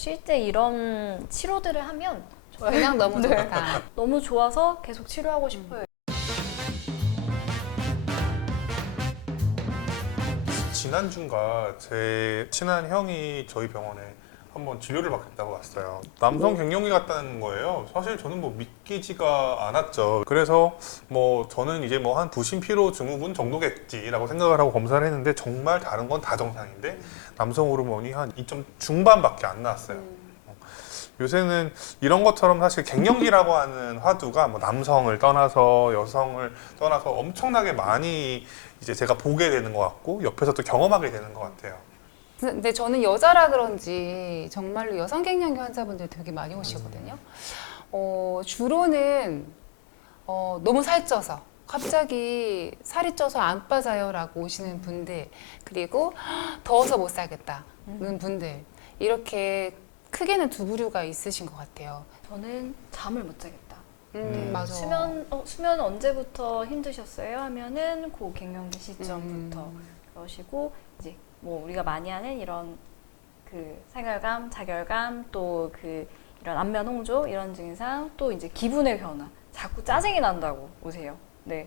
실제 이런 치료들을 하면 그냥 너무 네. 좋다. 너무 좋아서 계속 치료하고 싶어요. 지난주인가 제 친한 형이 저희 병원에 한번 진료를 받겠다고 왔어요. 남성 갱년기 같다는 거예요. 사실 저는 뭐 믿기지가 않았죠. 그래서 뭐 저는 이제 뭐 한 부신 피로 증후군 정도겠지라고 생각을 하고 검사를 했는데 정말 다른 건 다 정상인데 남성 호르몬이 한 2점 중반밖에 안 나왔어요. 요새는 이런 것처럼 사실 갱년기라고 하는 화두가 뭐 남성을 떠나서 여성을 떠나서 엄청나게 많이 이제 제가 보게 되는 것 같고 옆에서 또 경험하게 되는 것 같아요. 근데 저는 여자라 그런지 정말로 여성 갱년기 환자분들이 되게 많이 오시거든요. 주로는 너무 살쪄서 갑자기 살이 쪄서 안 빠져요 라고 오시는 분들, 그리고 더워서 못 살겠다는 분들, 이렇게 크게는 두 부류가 있으신 것 같아요. 저는 잠을 못 자겠다. 맞아. 수면 언제부터 힘드셨어요? 하면은 그 갱년기 시점부터 그러시고 이제 뭐 우리가 많이 하는 이런 그 생활감, 자결감, 또 그 이런 안면 홍조 이런 증상, 또 이제 기분의 변화, 자꾸 짜증이 난다고 오세요. 네.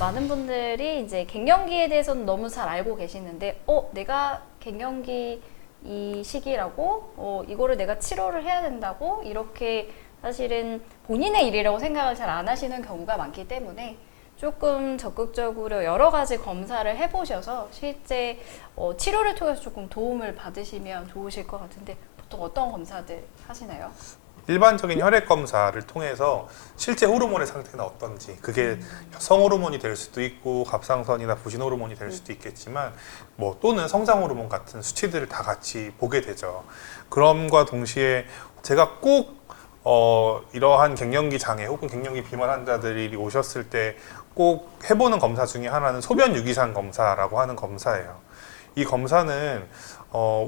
많은 분들이 이제 갱년기에 대해서는 너무 잘 알고 계시는데, 내가 갱년기 이 시기라고, 이거를 내가 치료를 해야 된다고, 이렇게 사실은 본인의 일이라고 생각을 잘 안 하시는 경우가 많기 때문에 조금 적극적으로 여러 가지 검사를 해보셔서 실제 치료를 통해서 조금 도움을 받으시면 좋으실 것 같은데, 보통 어떤 검사들 하시나요? 일반적인 혈액 검사를 통해서 실제 호르몬의 상태는 어떤지, 그게 성 호르몬이 될 수도 있고 갑상선이나 부신 호르몬이 될 수도 있겠지만 뭐 또는 성장 호르몬 같은 수치들을 다 같이 보게 되죠. 그럼과 동시에 제가 꼭 이러한 갱년기 장애 혹은 갱년기 비만 환자들이 오셨을 때 꼭 해보는 검사 중에 하나는 소변 유기산 검사라고 하는 검사예요. 이 검사는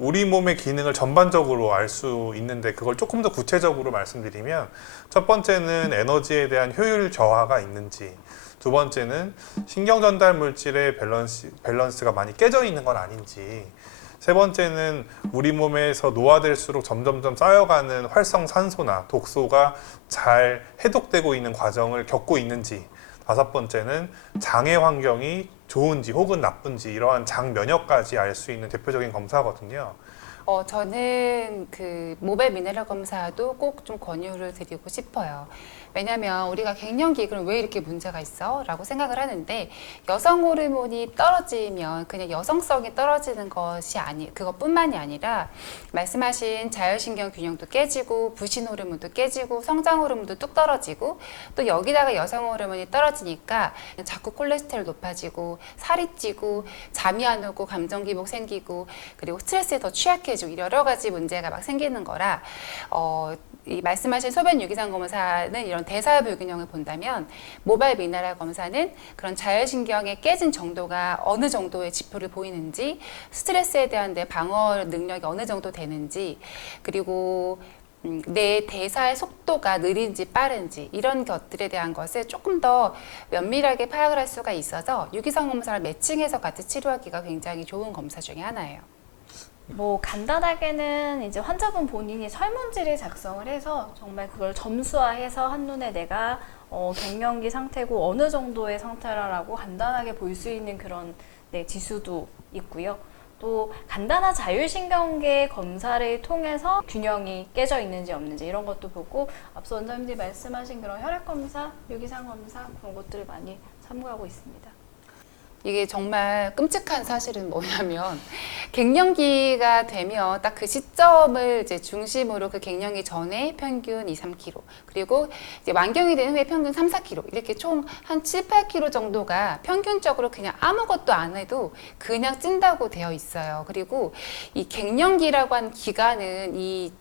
우리 몸의 기능을 전반적으로 알 수 있는데, 그걸 조금 더 구체적으로 말씀드리면 첫 번째는 에너지에 대한 효율 저하가 있는지, 두 번째는 신경 전달 물질의 밸런스가 많이 깨져 있는 건 아닌지, 세 번째는 우리 몸에서 노화될수록 점점점 쌓여가는 활성산소나 독소가 잘 해독되고 있는 과정을 겪고 있는지, 다섯 번째는 장애 환경이 좋은지 혹은 나쁜지, 이러한 장 면역까지 알 수 있는 대표적인 검사거든요. 저는 그 모발 미네랄 검사도 꼭 좀 권유를 드리고 싶어요. 왜냐면 우리가 갱년기 그럼 왜 이렇게 문제가 있어? 라고 생각을 하는데, 여성 호르몬이 떨어지면 그냥 여성성이 떨어지는 것이 그것뿐만이 아니라 말씀하신 자율신경 균형도 깨지고 부신 호르몬도 깨지고 성장 호르몬도 뚝 떨어지고, 또 여기다가 여성 호르몬이 떨어지니까 자꾸 콜레스테롤 높아지고 살이 찌고 잠이 안 오고 감정 기복 생기고, 그리고 스트레스에 더 취약해지고 여러 가지 문제가 막 생기는 거라, 이 말씀하신 소변 유기산 검사는 이런 대사 불균형을 본다면, 모발 미네랄 검사는 그런 자율신경의 깨진 정도가 어느 정도의 지표를 보이는지, 스트레스에 대한 내 방어 능력이 어느 정도 되는지, 그리고 내 대사의 속도가 느린지 빠른지, 이런 것들에 대한 것을 조금 더 면밀하게 파악을 할 수가 있어서 유기산 검사를 매칭해서 같이 치료하기가 굉장히 좋은 검사 중에 하나예요. 뭐 간단하게는 이제 환자분 본인이 설문지를 작성을 해서 정말 그걸 점수화해서 한눈에 내가 갱년기 상태고 어느 정도의 상태라고 간단하게 볼 수 있는 그런 지수도 있고요. 또 간단한 자율신경계 검사를 통해서 균형이 깨져 있는지 없는지 이런 것도 보고, 앞서 원장님들이 말씀하신 그런 혈액 검사, 유기산 검사 그런 것들을 많이 참고하고 있습니다. 이게 정말 끔찍한 사실은 뭐냐면, 갱년기가 되면 딱 그 시점을 이제 중심으로 그 갱년기 전에 평균 2, 3kg, 그리고 이제 만경이 된 후에 평균 3, 4kg, 이렇게 총 한 7, 8kg 정도가 평균적으로 그냥 아무것도 안 해도 그냥 찐다고 되어 있어요. 그리고 이 갱년기라고 하는 기간은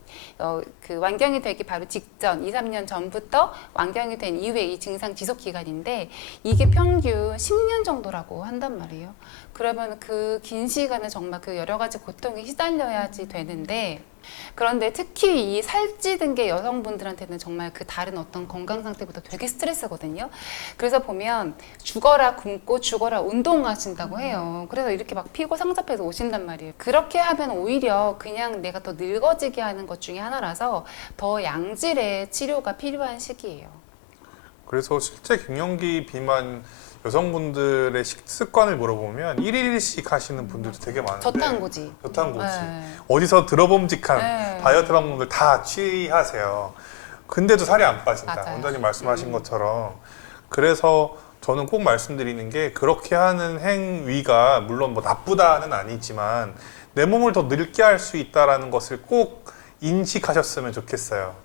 그 완경이 되기 바로 직전 2, 3년 전부터 완경이 된 이후에 이 증상 지속 기간인데, 이게 평균 10년 정도라고 한단 말이에요. 그러면 그 긴 시간은 정말 그 여러 가지 고통에 시달려야지 되는데 그런데 특히 이 살찌든 게 여성분들한테는 정말 그 다른 어떤 건강 상태보다 되게 스트레스거든요. 그래서 보면 죽어라 굶고 죽어라 운동하신다고 해요. 그래서 이렇게 막 피고 상접해서 오신단 말이에요. 그렇게 하면 오히려 그냥 내가 더 늙어지게 하는 것 중에 하나라서 더 양질의 치료가 필요한 시기예요. 그래서 실제 갱년기 비만 여성분들의 식습관을 물어보면 1일 1씩 하시는 분들도 되게 많은데 저탄고지. 저탄고지 네. 어디서 들어봄직한 네. 다이어트 방법들 다 취하세요. 근데도 살이 안 빠진다. 맞아요. 원장님 말씀하신 것처럼. 그래서 저는 꼭 말씀드리는 게 그렇게 하는 행위가 물론 뭐 나쁘다는 아니지만 내 몸을 더 늙게 할 수 있다는 것을 꼭 인식하셨으면 좋겠어요.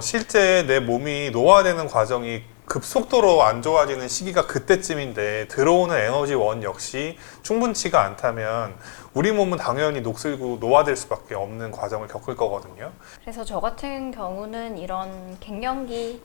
실제 내 몸이 노화되는 과정이 급속도로 안 좋아지는 시기가 그때쯤인데 들어오는 에너지원 역시 충분치가 않다면 우리 몸은 당연히 녹슬고 노화될 수밖에 없는 과정을 겪을 거거든요. 그래서 저 같은 경우는 이런 갱년기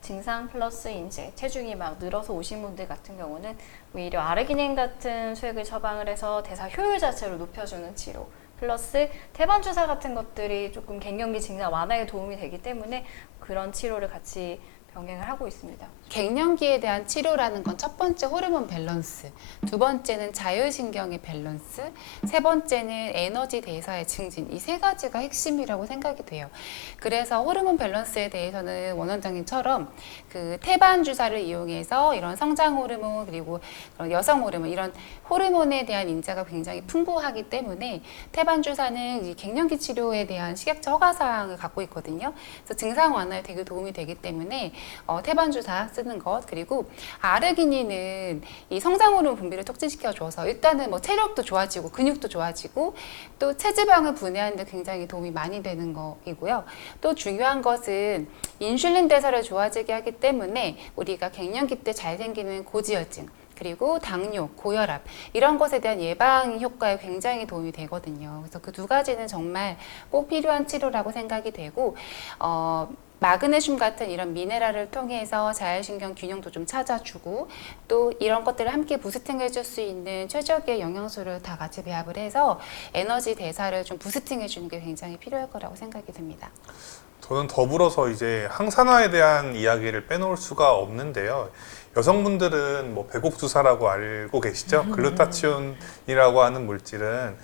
증상 플러스 이제 체중이 막 늘어서 오신 분들 같은 경우는 오히려 아르기닌 같은 수액을 처방을 해서 대사 효율 자체를 높여주는 치료 플러스 태반 주사 같은 것들이 조금 갱년기 증상 완화에 도움이 되기 때문에 그런 치료를 같이 병행을 하고 있습니다. 갱년기에 대한 치료라는 건 첫 번째 호르몬 밸런스, 두 번째는 자율신경의 밸런스, 세 번째는 에너지 대사의 증진, 이 세 가지가 핵심이라고 생각이 돼요. 그래서 호르몬 밸런스에 대해서는 원원장님처럼 그 태반 주사를 이용해서 이런 성장 호르몬 그리고 여성 호르몬 이런 호르몬에 대한 인자가 굉장히 풍부하기 때문에 태반 주사는 이 갱년기 치료에 대한 식약처 허가 사항을 갖고 있거든요. 그래서 증상 완화에 되게 도움이 되기 때문에 태반 주사 쓰는 것 그리고 아르기닌은 이 성장 호르몬 분비를 촉진시켜 줘서 일단은 뭐 체력도 좋아지고 근육도 좋아지고 또 체지방을 분해하는 데 굉장히 도움이 많이 되는 거이고요. 또 중요한 것은 인슐린 대사를 좋아지게 하기 때문에 우리가 갱년기 때 잘 생기는 고지혈증 그리고 당뇨, 고혈압 이런 것에 대한 예방 효과에 굉장히 도움이 되거든요. 그래서 그 두 가지는 정말 꼭 필요한 치료라고 생각이 되고 마그네슘 같은 이런 미네랄을 통해서 자율신경 균형도 좀 찾아주고 또 이런 것들을 함께 부스팅 해줄 수 있는 최적의 영양소를 다 같이 배합을 해서 에너지 대사를 좀 부스팅 해주는 게 굉장히 필요할 거라고 생각이 듭니다. 저는 더불어서 이제 항산화에 대한 이야기를 빼놓을 수가 없는데요. 여성분들은 뭐 배곡주사라고 알고 계시죠? 글루타치온이라고 하는 물질은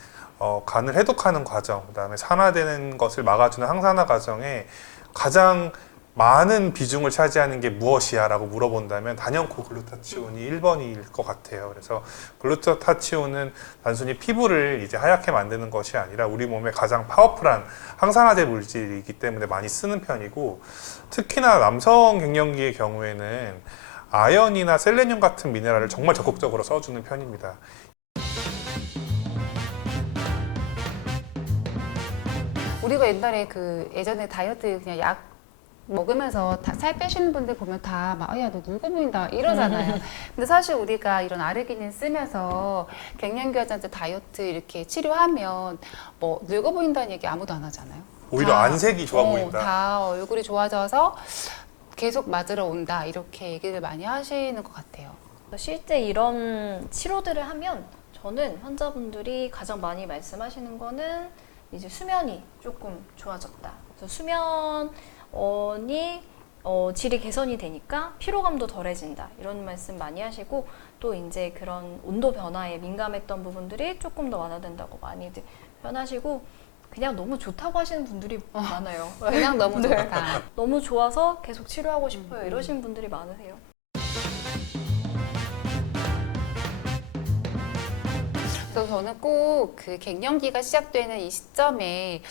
간을 해독하는 과정, 그다음에 산화되는 것을 막아주는 항산화 과정에 가장 많은 비중을 차지하는 게 무엇이야? 라고 물어본다면 단연코 글루타치온이 1번일 것 같아요. 그래서 글루타치온은 단순히 피부를 이제 하얗게 만드는 것이 아니라 우리 몸에 가장 파워풀한 항산화제 물질이기 때문에 많이 쓰는 편이고 특히나 남성 갱년기의 경우에는 아연이나 셀레늄 같은 미네랄을 정말 적극적으로 써주는 편입니다. 우리가 옛날에 예전에 다이어트 그냥 약 먹으면서 살 빼시는 분들 보면 다 막 야 너 늙어 보인다 이러잖아요. 근데 사실 우리가 이런 아르기닌 쓰면서 갱년기 환자한테 다이어트 이렇게 치료하면 뭐 늙어 보인다는 얘기 아무도 안 하잖아요. 오히려 안색이 좋아 보인다. 다 얼굴이 좋아져서 계속 맞으러 온다 이렇게 얘기를 많이 하시는 것 같아요. 실제 이런 치료들을 하면 저는 환자분들이 가장 많이 말씀하시는 거는 이제 수면이 조금 좋아졌다. 그래서 수면이 질이 개선이 되니까 피로감도 덜해진다. 이런 말씀 많이 하시고 또 이제 그런 온도 변화에 민감했던 부분들이 조금 더 완화된다고 많이들 표현하시고 그냥 너무 좋다고 하시는 분들이 많아요. 그냥 너무 네. 좋다. 너무 좋아서 계속 치료하고 싶어요. 이러시는 분들이 많으세요. 그래서 저는 꼭 그 갱년기가 시작되는 이 시점에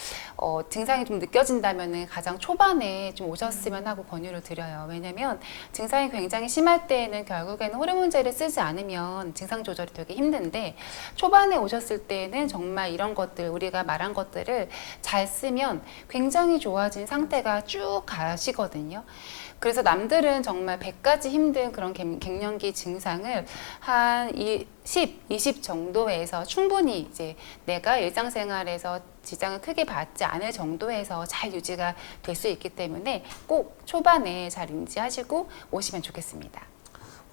증상이 좀 느껴진다면 가장 초반에 좀 오셨으면 하고 권유를 드려요. 왜냐면 증상이 굉장히 심할 때에는 결국에는 호르몬제를 쓰지 않으면 증상 조절이 되게 힘든데 초반에 오셨을 때는 정말 이런 것들 우리가 말한 것들을 잘 쓰면 굉장히 좋아진 상태가 쭉 가시거든요. 그래서 남들은 정말 100가지 힘든 그런 갱년기 증상을 한 10, 20 정도에서 충분히 이제 내가 일상생활에서 지장을 크게 받지 않을 정도에서 잘 유지가 될 수 있기 때문에 꼭 초반에 잘 인지하시고 오시면 좋겠습니다.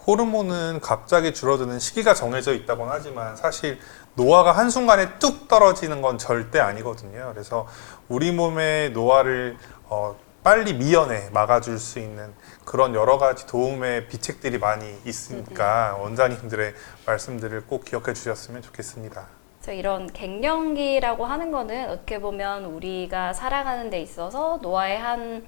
호르몬은 갑자기 줄어드는 시기가 정해져 있다고는 하지만 사실 노화가 한순간에 뚝 떨어지는 건 절대 아니거든요. 그래서 우리 몸의 노화를 빨리 미연에 막아줄 수 있는 그런 여러 가지 도움의 비책들이 많이 있으니까 원장님들의 말씀들을 꼭 기억해 주셨으면 좋겠습니다. 그래서 이런 갱년기라고 하는 거는 어떻게 보면 우리가 살아가는 데 있어서 노화의 한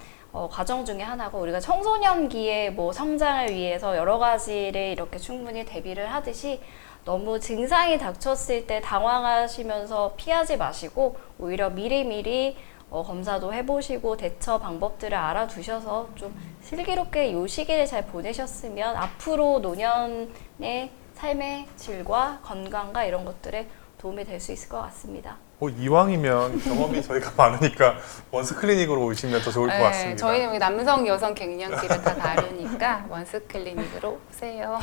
과정 중에 하나고, 우리가 청소년기의 뭐 성장을 위해서 여러 가지를 이렇게 충분히 대비를 하듯이 너무 증상이 닥쳤을 때 당황하시면서 피하지 마시고 오히려 미리미리 검사도 해보시고 대처 방법들을 알아두셔서 좀 슬기롭게 이 시기를 잘 보내셨으면 앞으로 노년의 삶의 질과 건강과 이런 것들에 도움이 될 수 있을 것 같습니다. 이왕이면 경험이 저희가 많으니까 원스 클리닉으로 오시면 더 좋을 것 같습니다. 저희는 여기 남성, 여성 갱년기를 다 다루니까 원스 클리닉으로 오세요.